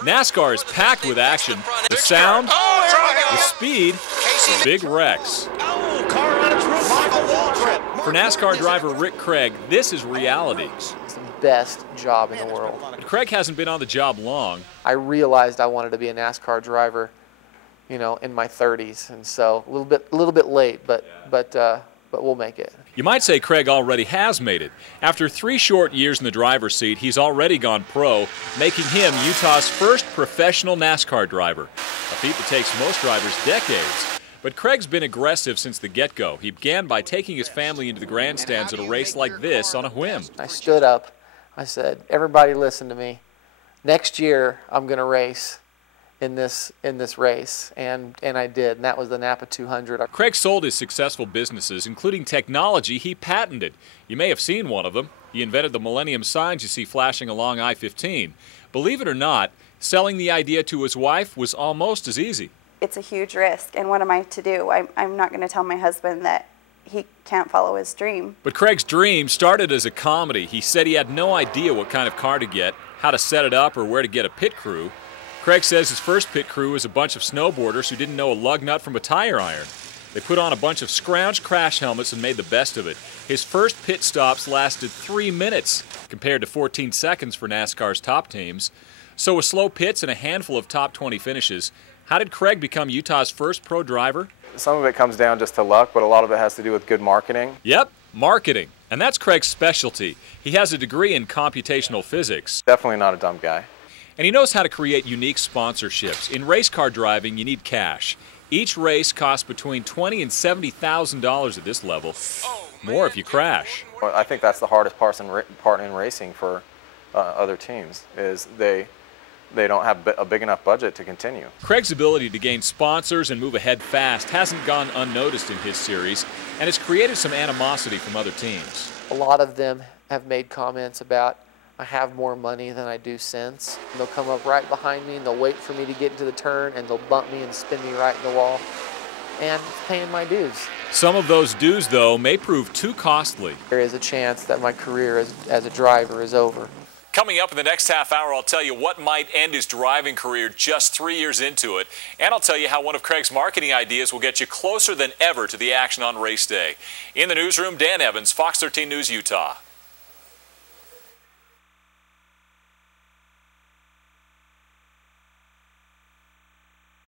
NASCAR is packed with action, the sound, the speed, the big wrecks. For NASCAR driver Rick Craig, this is reality. It's the best job in the world. But Craig hasn't been on the job long. I realized I wanted to be a NASCAR driver, you know, in my 30s, and so a little bit late, but we'll make it. You might say Craig already has made it. After 3 short years in the driver's seat, he's already gone pro, making him Utah's first professional NASCAR driver, a feat that takes most drivers decades. But Craig's been aggressive since the get-go. He began by taking his family into the grandstands at a race like this on a whim. I stood up. I said, everybody listen to me. Next year, I'm going to race in this race, and I did, and that was the Napa 200. Craig sold his successful businesses, including technology he patented. You may have seen one of them. He invented the Millennium signs you see flashing along I-15. Believe it or not, selling the idea to his wife was almost as easy. It's a huge risk, and what am I to do? I'm not going to tell my husband that he can't follow his dream. But Craig's dream started as a comedy. He said he had no idea what kind of car to get, how to set it up, or where to get a pit crew. Craig says his first pit crew was a bunch of snowboarders who didn't know a lug nut from a tire iron. They put on a bunch of scrounged crash helmets and made the best of it. His first pit stops lasted 3 minutes, compared to 14 seconds for NASCAR's top teams. So with slow pits and a handful of top 20 finishes, how did Craig become Utah's first pro driver? Some of it comes down just to luck, but a lot of it has to do with good marketing. Yep, marketing. And that's Craig's specialty. He has a degree in computational physics. Definitely not a dumb guy. And he knows how to create unique sponsorships. In race car driving, you need cash. Each race costs between $20,000 and $70,000 at this level. More if you crash. I think that's the hardest part in racing for other teams, is they don't have a big enough budget to continue. Craig's ability to gain sponsors and move ahead fast hasn't gone unnoticed in his series, and has created some animosity from other teams. A lot of them have made comments about, I have more money than I do sense. And they'll come up right behind me and they'll wait for me to get into the turn and they'll bump me and spin me right in the wall. And it's paying my dues. Some of those dues, though, may prove too costly. There is a chance that my career as a driver is over. Coming up in the next half hour, I'll tell you what might end his driving career just 3 years into it. And I'll tell you how one of Craig's marketing ideas will get you closer than ever to the action on race day. In the newsroom, Dan Evans, Fox 13 News, Utah.